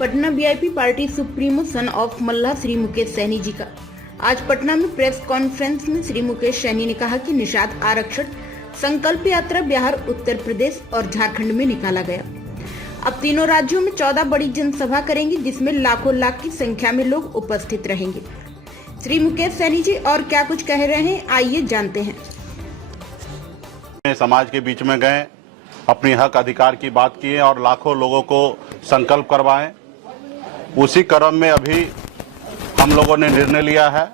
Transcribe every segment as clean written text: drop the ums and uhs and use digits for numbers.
Patna VIP party supremo son of Mallah Shri Mukesh Saini ji का आज पटना में प्रेस कॉन्फ्रेंस में श्री मुकेश सैनी ने कहा कि निषाद आरक्षण संकल्प यात्रा बिहार, उत्तर प्रदेश और झारखंड में निकाला गया। अब तीनों राज्यों में 14 बड़ी जनसभा करेंगे, जिसमें लाखों लाख की संख्या में लोग उपस्थित रहेंगे। श्री मुकेश सैनी जी और क्या कुछ कह रहे हैं, आइए जानते हैं। समाज के बीच में गए, अपनी हक अधिकार की बात किए और लाखों लोगों को संकल्प करवाएं। उसी क्रम में अभी हम लोगों ने निर्णय लिया है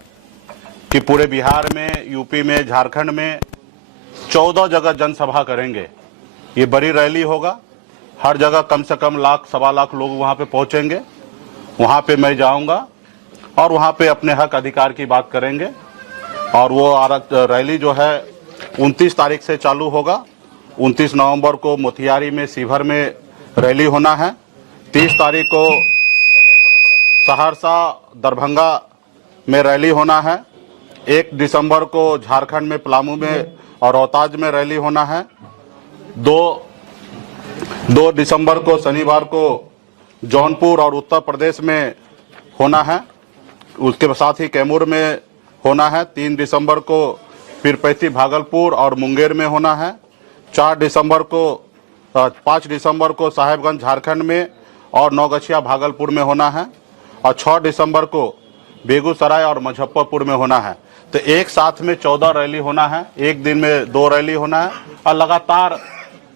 कि पूरे बिहार में, यूपी में, झारखंड में 14 जगह जनसभा करेंगे। ये बड़ी रैली होगा, हर जगह कम से कम लाख सवा लाख लोग वहां पे पहुंचेंगे। वहां पे मैं जाऊंगा और वहां पे अपने हक अधिकार की बात करेंगे। और वो रैली जो है 29 तारीख से चालू होगा। 29 नवंबर को मोतिहारी में, सीभर में रैली होना है। 30 तारीख को सहरसा, दरभंगा में रैली होना है। 1 दिसंबर को झारखंड में पलामू में और रोहतास में रैली होना है। 2 दिसंबर को शनिवार को जौनपुर और उत्तर प्रदेश में होना है। उसके साथ ही कैमूर में होना है। 3 दिसंबर को पीरपैंती, भागलपुर और मुंगेर में होना है। 5 दिसंबर को साहेबगंज, झारखंड में और नौगछिया, भागलपुर में होना है। और 6 दिसंबर को बेगूसराय और मुजफ्फरपुर में होना है। तो एक साथ में 14 रैली होना है। एक दिन में 2 रैली होना है और लगातार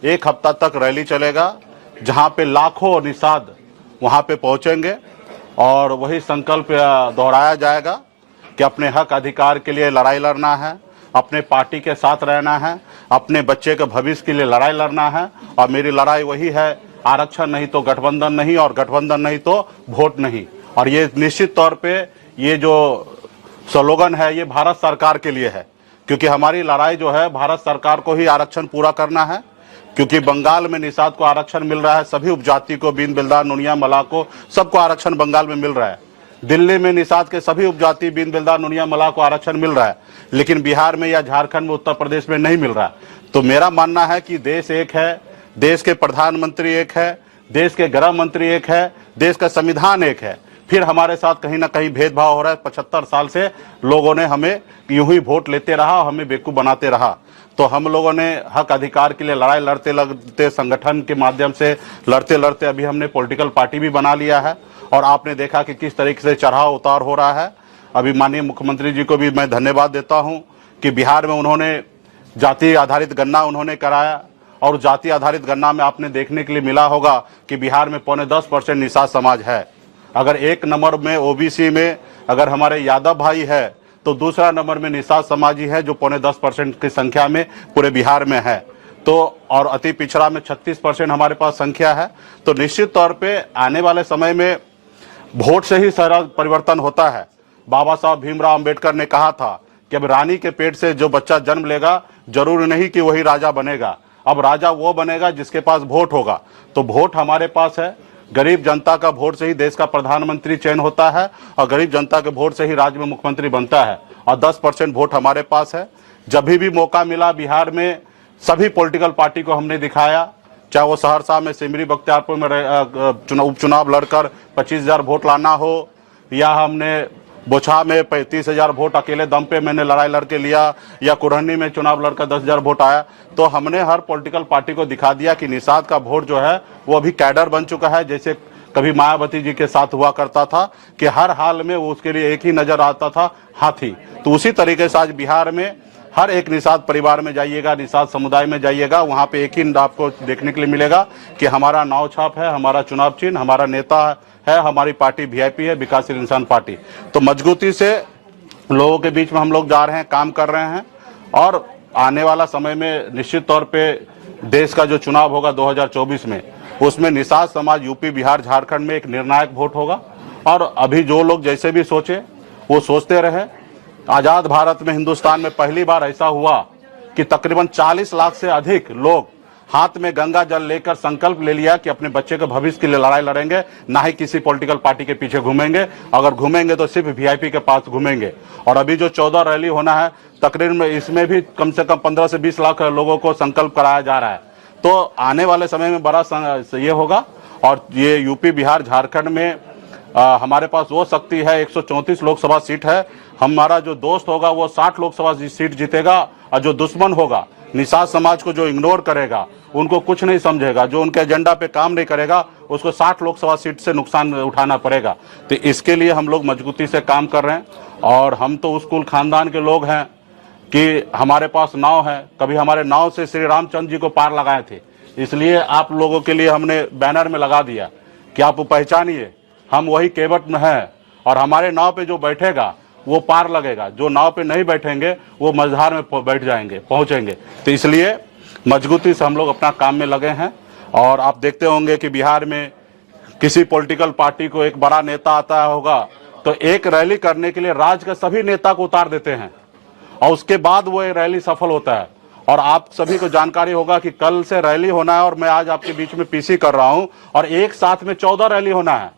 1 हफ्ता तक रैली चलेगा, जहां पे लाखों निषाद वहां पे पहुंचेंगे और वही संकल्प दोहराया जाएगा कि अपने हक अधिकार के लिए लड़ाई लड़ना है, अपने पार्टी के साथ रहना है, अपने बच्चे के भविष्य के लिए लड़ाई लड़ना है। और मेरी लड़ाई वही है, आरक्षण नहीं तो गठबंधन नहीं, और गठबंधन नहीं तो वोट नहीं। और ये निश्चित तौर पे ये जो स्लोगन है ये भारत सरकार के लिए है, क्योंकि हमारी लड़ाई जो है भारत सरकार को ही आरक्षण पूरा करना है। क्योंकि बंगाल में निषाद को आरक्षण मिल रहा है, सभी उपजाति को, बीन बिल्दार, नुनिया, मला को, सबको आरक्षण बंगाल में मिल रहा है। दिल्ली में निषाद के सभी उपजाति, बीन बिल्दार, नुनिया, मला को आरक्षण मिल रहा है, लेकिन बिहार में या झारखंड में, उत्तर प्रदेश में नहीं मिल रहा। तो मेरा मानना है कि देश एक है, देश के प्रधानमंत्री एक है, देश के गृह मंत्री एक है, देश का संविधान एक है। फिर हमारे साथ कहीं ना कहीं भेदभाव हो रहा है। 75 साल से लोगों ने हमें यूं ही वोट लेते रहा, हमें बेवकूफ बनाते रहा। तो हम लोगों ने हक अधिकार के लिए लड़ाई लड़ते लड़ते, संगठन के माध्यम से लड़ते लड़ते अभी हमने पॉलिटिकल पार्टी भी बना लिया है। और आपने देखा कि किस तरीके से चढ़ाव उतार हो रहा है। अभी माननीय मुख्यमंत्री जी को भी मैं धन्यवाद देता हूं कि बिहार में उन्होंने जाति आधारित गणना उन्होंने कराया। और जाति आधारित गणना में आपने देखने के लिए मिला होगा कि बिहार में 0.10% निषाद समाज है। अगर 1 नंबर में ओबीसी में अगर हमारे यादव भाई है, तो दूसरा नंबर में निषाद समाजी है, जो 0.10% की संख्या में पूरे बिहार में है। तो और अति पिछड़ा में 36% हमारे पास संख्या है। तो निश्चित तौर पे आने वाले समय में वोट से ही सारा परिवर्तन होता है। बाबा साहब भीमराव अंबेडकर ने कहा था कि अब रानी के पेट से जो बच्चा जन्म लेगा, जरूरी नहीं कि वही राजा बनेगा। अब राजा वो बनेगा जिसके पास वोट होगा। तो वोट हमारे पास है। गरीब जनता का वोट से ही देश का प्रधानमंत्री चयन होता है, और गरीब जनता के वोट से ही राज्य में मुख्यमंत्री बनता है। और 10% वोट हमारे पास है। जब भी मौका मिला बिहार में सभी पॉलिटिकल पार्टी को हमने दिखाया, चाहे वो सहरसा में सिमरी बख्तियारपुर में उपचुनाव लड़कर 25,000 वोट लाना हो, या हमने बोछा में 35,000 वोट अकेले दम पे मैंने लड़ाई लड़के लिया, या कुरहनी में चुनाव लड़कर 10,000 वोट आया। तो हमने हर पॉलिटिकल पार्टी को दिखा दिया कि निषाद का वोट जो है वो अभी कैडर बन चुका है। जैसे कभी मायावती जी के साथ हुआ करता था कि हर हाल में वो उसके लिए एक ही नजर आता था, हाथी। तो उसी तरीके से आज बिहार में हर एक निषाद परिवार में जाइएगा, निषाद समुदाय में जाइएगा, वहां पे एक ही आपको देखने के लिए मिलेगा कि हमारा नाव छाप है, हमारा चुनाव चिन्ह, हमारा नेता है, हमारी पार्टी वीआईपी है, विकासशील इंसान पार्टी। तो मजबूती से लोगों के बीच में हम लोग जा रहे हैं, काम कर रहे हैं। और आने वाला समय में निश्चित तौर पे देश का जो चुनाव होगा 2024 में, उसमें निषाद समाज यूपी, बिहार, झारखंड में एक निर्णायक वोट होगा। और अभी जो लोग जैसे भी सोचे वो सोचते रहे। आजाद भारत में, हिंदुस्तान में पहली बार ऐसा हुआ कि तकरीबन 40 लाख से अधिक लोग हाथ में गंगा जल लेकर संकल्प ले लिया कि अपने बच्चे के भविष्य के लिए लड़ाई लड़ेंगे, ना ही किसी पॉलिटिकल पार्टी के पीछे घूमेंगे। अगर घूमेंगे तो सिर्फ वीआईपी के पास घूमेंगे। और अभी जो 14 रैली होना है, तकरीबन इसमें भी कम से कम 15 से 20 लाख लोगों को संकल्प कराया जा रहा है। तो आने वाले समय में बड़ा ये होगा। और ये यूपी, बिहार, झारखंड में हमारे पास वो शक्ति है, 134 लोकसभा सीट है। हमारा जो दोस्त होगा वो 60 लोकसभा सीट जीतेगा, और जो दुश्मन होगा, निषाद समाज को जो इग्नोर करेगा, उनको कुछ नहीं समझेगा, जो उनके एजेंडा पे काम नहीं करेगा, उसको 60 लोकसभा सीट से नुकसान उठाना पड़ेगा। तो इसके लिए हम लोग मजबूती से काम कर रहे हैं। और हम तो उस कुल खानदान के लोग हैं कि हमारे पास नाव है, कभी हमारे नाव से श्री रामचंद्र जी को पार लगाए थे, इसलिए आप लोगों के लिए हमने बैनर में लगा दिया कि आप पहचानिए, हम वही केवट में हैं, और हमारे नाव पे जो बैठेगा वो पार लगेगा, जो नाव पे नहीं बैठेंगे वो मझधार में बैठ जाएंगे, पहुंचेंगे। तो इसलिए मजबूती से हम लोग अपना काम में लगे हैं। और आप देखते होंगे कि बिहार में किसी पॉलिटिकल पार्टी को एक बड़ा नेता आता होगा तो एक रैली करने के लिए राज्य के सभी नेता को उतार देते हैं, और उसके बाद वो रैली सफल होता है। और आप सभी को जानकारी होगा कि कल से रैली होना है, और मैं आज आपके बीच में पीसी कर रहा हूं, और एक साथ में 14 रैली होना है,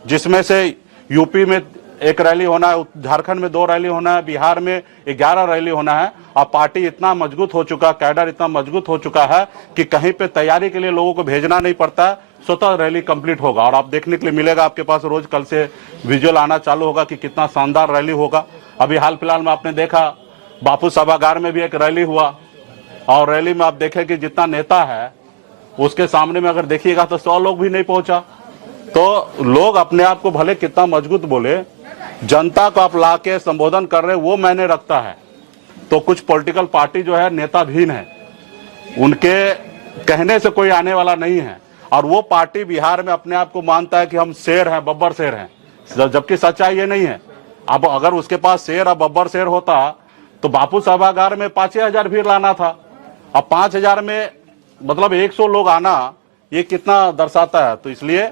जिसमें से यूपी में एक रैली होना है, झारखंड में 2 रैली होना है, बिहार में 11 रैली होना है। और पार्टी इतना मजबूत हो चुका, कैडर इतना मजबूत हो चुका है कि कहीं पे तैयारी के लिए लोगों को भेजना नहीं पड़ता, स्वतः रैली कंप्लीट होगा। और आप देखने के लिए मिलेगा, आपके पास रोज कल से विजुअल आना चालू होगा कि कितना शानदार रैली होगा। अभी हाल फिलहाल में आपने देखा बापू सभागार में भी एक रैली हुआ, और रैली में आप देखें कि जितना नेता है उसके सामने में अगर देखिएगा तो 100 लोग भी नहीं पहुंचा। तो लोग अपने आप को भले कितना मजबूत बोले, जनता को आप लाके संबोधन कर रहे वो मैंने रखता है। तो कुछ पॉलिटिकल पार्टी जो है नेताधीन है, उनके कहने से कोई आने वाला नहीं है, और वो पार्टी बिहार में अपने आप को मानता है कि हम शेर हैं, बब्बर शेर हैं, जबकि सच्चाई ये नहीं है। अब अगर उसके पास शेर और बब्बर शेर होता तो बापू सभागार में 5,000 भीड़ लाना था। अब 5,000 में मतलब 100 लोग आना, ये कितना दर्शाता है। तो इसलिए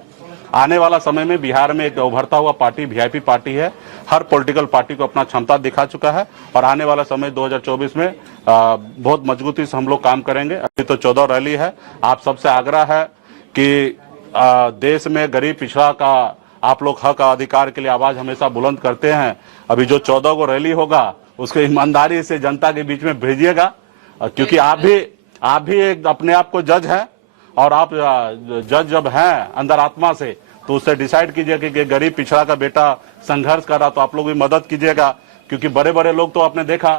आने वाला समय में बिहार में एक उभरता हुआ पार्टी वीआईपी पार्टी है, हर पॉलिटिकल पार्टी को अपना क्षमता दिखा चुका है, और आने वाला समय 2024 में बहुत मजबूती से हम लोग काम करेंगे। अभी तो 14 रैली है। आप सबसे आग्रह है कि देश में गरीब पिछड़ा का आप लोग हक अधिकार के लिए आवाज हमेशा बुलंद करते हैं। अभी जो 14 को रैली होगा उसको ईमानदारी से जनता के बीच में भेजिएगा, क्योंकि आप भी एक अपने आप को जज हैं, और आप जज जब हैं अंदर आत्मा से, तो उससे डिसाइड कीजिए कि गरीब पिछड़ा का बेटा संघर्ष कर रहा, तो आप लोग भी मदद कीजिएगा। क्योंकि बड़े बड़े लोग तो आपने देखा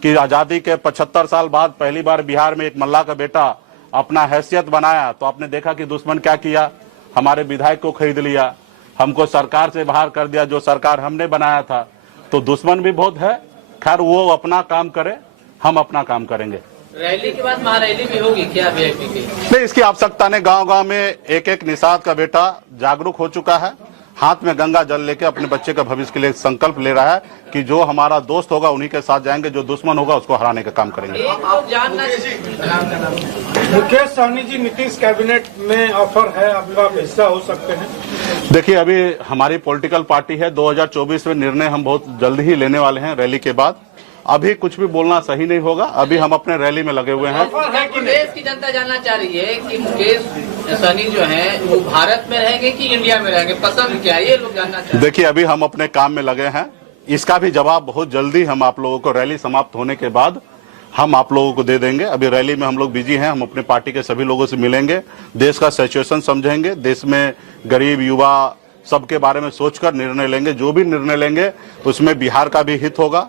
कि आजादी के 75 साल बाद पहली बार बिहार में एक मल्ला का बेटा अपना हैसियत बनाया, तो आपने देखा कि दुश्मन क्या किया, हमारे विधायक को खरीद लिया, हमको सरकार से बाहर कर दिया, जो सरकार हमने बनाया था। तो दुश्मन भी बहुत है। खैर वो अपना काम करे, हम अपना काम करेंगे। रैली के बाद महारैली भी होगी क्या वीआईपी की? नहीं, इसकी आवश्यकता नहीं। गांव-गांव में एक निषाद का बेटा जागरूक हो चुका है, हाथ में गंगा जल लेके अपने बच्चे का भविष्य के लिए संकल्प ले रहा है कि जो हमारा दोस्त होगा उन्हीं के साथ जाएंगे, जो दुश्मन होगा उसको हराने का काम करेंगे। मुकेश सहनी जी, नीतीश कैबिनेट में ऑफर है, आपका हिस्सा हो सकते हैं? देखिए, अभी हमारी पॉलिटिकल पार्टी है, 2024 में निर्णय हम बहुत जल्द ही लेने वाले हैं रैली के बाद। अभी कुछ भी बोलना सही नहीं होगा, अभी हम अपने रैली में लगे हुए हैं। प्रदेश की जनता जानना चाह रही है कि मुकेश सहनी जो है वो भारत में रहेंगे कि इंडिया में रहेंगे, पसंद क्या है, ये लोग जानना चाह रहे हैं। देखिए, अभी हम अपने काम में लगे हैं, इसका भी जवाब बहुत जल्दी हम आप लोगों को रैली समाप्त होने के बाद हम आप लोगों को दे देंगे। अभी रैली में हम लोग बिजी हैं, हम अपने पार्टी के सभी लोगों से मिलेंगे, देश का सिचुएशन समझेंगे, देश में गरीब युवा सबके बारे में सोचकर निर्णय लेंगे। जो भी निर्णय लेंगे उसमें बिहार का भी हित होगा,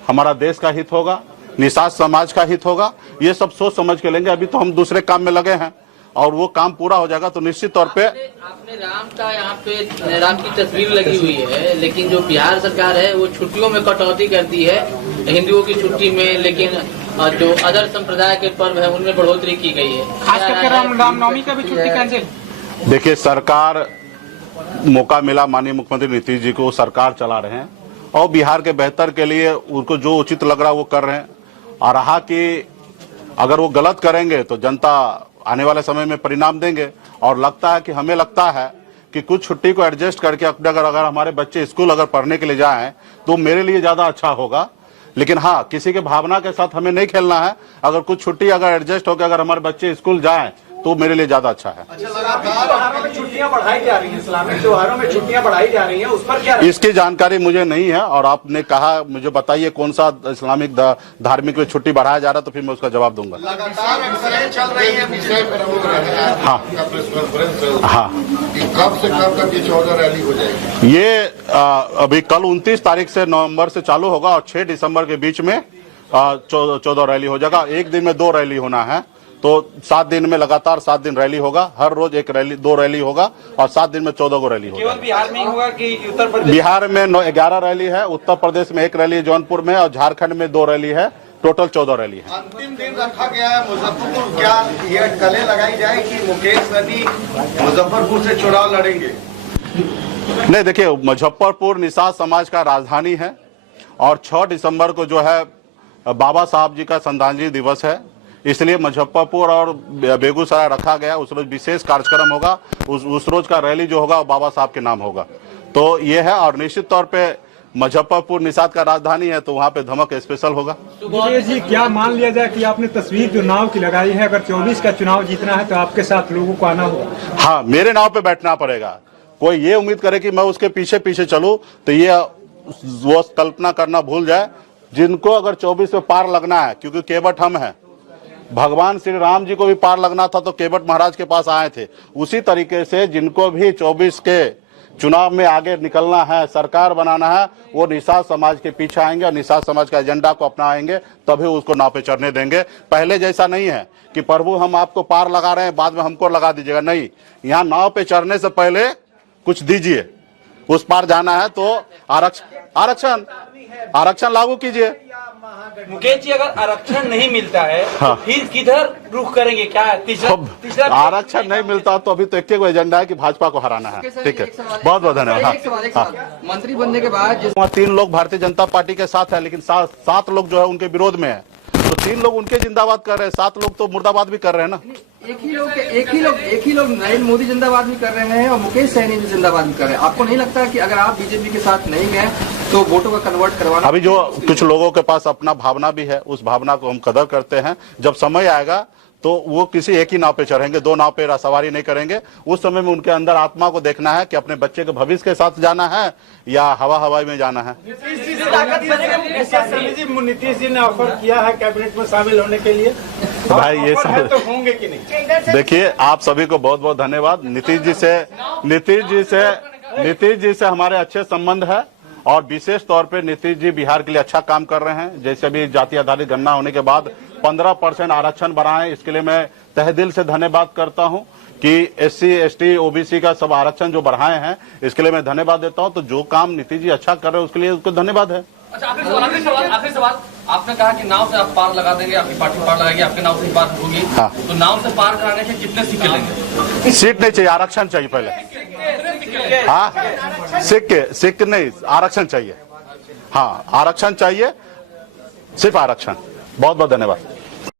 हमारा देश का हित होगा, निषाद समाज का हित होगा, ये सब सोच समझ के लेंगे। अभी तो हम दूसरे काम में लगे हैं, और वो काम पूरा हो जाएगा तो निश्चित तौर पे। आपने राम का यहाँ पे राम की तस्वीर लगी हुई है, लेकिन जो बिहार सरकार है वो छुट्टियों में कटौती करती है, हिंदुओं की छुट्टी में, लेकिन जो अदर संप्रदाय के पर्व है उनमें बढ़ोतरी की गई है। खास करके रामनवमी का भी छुट्टी कैंसिल। देखिए, सरकार मौका मिला, माननीय मुख्यमंत्री नीतीश जी को सरकार चला रहे हैं, और बिहार के बेहतर के लिए उनको जो उचित लग रहा है वो कर रहे हैं। और रहा कि अगर वो गलत करेंगे तो जनता आने वाले समय में परिणाम देंगे। और लगता है कि हमें लगता है कि कुछ छुट्टी को एडजस्ट करके अगर हमारे बच्चे स्कूल अगर पढ़ने के लिए जाएं तो मेरे लिए ज्यादा अच्छा होगा। लेकिन हाँ, किसी के भावना के साथ हमें नहीं खेलना है। अगर कुछ छुट्टी अगर एडजस्ट होकर अगर हमारे बच्चे स्कूल जाएं तो मेरे लिए ज्यादा अच्छा है। त्योहारों में छुट्टियां बढ़ाई जा रही हैं, इस्लामिक त्योहारों में छुट्टियां बढ़ाई जा रही हैं, उस पर क्या? इसकी जानकारी मुझे नहीं है, और आपने कहा मुझे बताइए कौन सा इस्लामिक धार्मिक में छुट्टी बढ़ाया जा रहा है, तो फिर मैं उसका जवाब दूंगा। लगातार अक्सरें चल रही है विषय पर। हाँ हाँ, कब से कब तक ये 14 रैली हो जाएगी? ये अभी कल 29 तारीख से नवंबर से चालू होगा और 6 दिसंबर के बीच में 14 रैली हो जाएगा। एक दिन में 2 रैली होना है, तो 7 दिन में लगातार 7 दिन रैली होगा। हर रोज 2 रैली होगा और 7 दिन में 14 को रैली होगा। केवल बिहार में ही होगा कि उत्तर प्रदेश? बिहार में 11 रैली है, उत्तर प्रदेश में 1 रैली है जौनपुर में, और झारखंड में 2 रैली है। टोटल 14 रैली है। अंतिम दिन रखा गया है मुजफ्फरपुर, क्या ये गले लगाई जाए कि मुकेश सहनी मुजफ्फरपुर से चुनाव लड़ेंगे? नहीं, देखिए, मुजफ्फरपुर निषाद समाज का राजधानी है और 6 दिसंबर को जो है बाबा साहब जी का श्रद्धांजलि दिवस है, इसलिए मुजफ्फरपुर और बेगूसराय रखा गया। उस रोज विशेष कार्यक्रम होगा, उस रोज का रैली जो होगा बाबा साहब के नाम होगा। तो ये है, और निश्चित तौर पे मुजफ्फरपुर निषाद का राजधानी है, तो वहाँ पे धमक स्पेशल होगा। जी, क्या मान लिया जाए कि आपने तस्वीर जो नाव की लगाई है, अगर 24 का चुनाव जीतना है तो आपके साथ लोगों को आना होगा? हाँ, मेरे नाव पे बैठना पड़ेगा। कोई ये उम्मीद करे कि मैं उसके पीछे पीछे चलूं, तो ये वो कल्पना करना भूल जाए। जिनको अगर 24 में पार लगना है, क्योंकि केवट हम हैं, भगवान श्री राम जी को भी पार लगना था तो केवट महाराज के पास आए थे। उसी तरीके से जिनको भी 24 के चुनाव में आगे निकलना है, सरकार बनाना है, वो निषाद समाज के पीछे आएंगे और निषाद समाज के एजेंडा को अपनाएंगे, तभी उसको नाव पे चढ़ने देंगे। पहले जैसा नहीं है कि प्रभु हम आपको पार लगा रहे हैं, बाद में हमको लगा दीजिएगा। नहीं, यहाँ नाव पे चढ़ने से पहले कुछ दीजिए, उस पार जाना है तो आरक्षण लागू कीजिए। मुकेश जी, अगर आरक्षण नहीं मिलता है हाँ। तो फिर किधर रुख करेंगे? क्या तीसरा आरक्षण नहीं मिलता तो अभी तो एक एजेंडा है कि भाजपा को हराना है। ठीक है, बहुत बहुत धन्यवाद। हाँ। मंत्री बनने के बाद 3 लोग भारतीय जनता पार्टी के साथ है, लेकिन 7 लोग जो है उनके विरोध में है, तो 3 लोग उनके जिंदाबाद कर रहे हैं, 7 लोग तो मुर्दाबाद भी कर रहे हैं ना। एक ही लोग नरेंद्र मोदी जिंदाबाद भी कर रहे हैं और मुकेश सहनी भी जिंदाबाद भी कर रहे हैं। आपको नहीं लगता कि अगर आप बीजेपी के साथ नहीं गए तो वोटों का कन्वर्ट करवाना? अभी जो कुछ लोगों के पास अपना भावना भी है, उस भावना को हम कदर करते हैं। जब समय आएगा तो वो किसी एक ही नाव पे चढ़ेंगे, 2 नाव पे सवारी नहीं करेंगे। उस समय में उनके अंदर आत्मा को देखना है कि अपने बच्चे के भविष्य के साथ जाना है या हवाई में जाना है। नीतीश जी ने ऑफर किया है कैबिनेट में शामिल होने के लिए, भाई ये सब तो होंगे कि नहीं? देखिए, आप सभी को बहुत बहुत धन्यवाद। नीतीश जी से हमारे अच्छे संबंध है और विशेष तौर पे नीतीश जी बिहार के लिए अच्छा काम कर रहे हैं। जैसे भी जाति आधारित गणना होने के बाद 15% आरक्षण बढ़ाएं, इसके लिए मैं तहे दिल से धन्यवाद करता हूं कि SC, ST, OBC का सब आरक्षण जो बढ़ाए हैं, इसके लिए मैं धन्यवाद देता हूं। तो जो काम नीतीश जी अच्छा कर रहे हैं उसके लिए उसको धन्यवाद है। अच्छा, आखिरी सवाल, आपने कहा कि नाव से आप पार लगा देंगे, आपकी पार्टी पार लगाएगी, आपके नाव से पार होगी। हाँ। तो नाव से पार कराने के कितने सिक्के लेंगे? सीट नहीं चाहिए, आरक्षण चाहिए पहले। हाँ, सिक्के नहीं, आरक्षण चाहिए। हाँ, आरक्षण चाहिए, सिर्फ आरक्षण। बहुत बहुत धन्यवाद।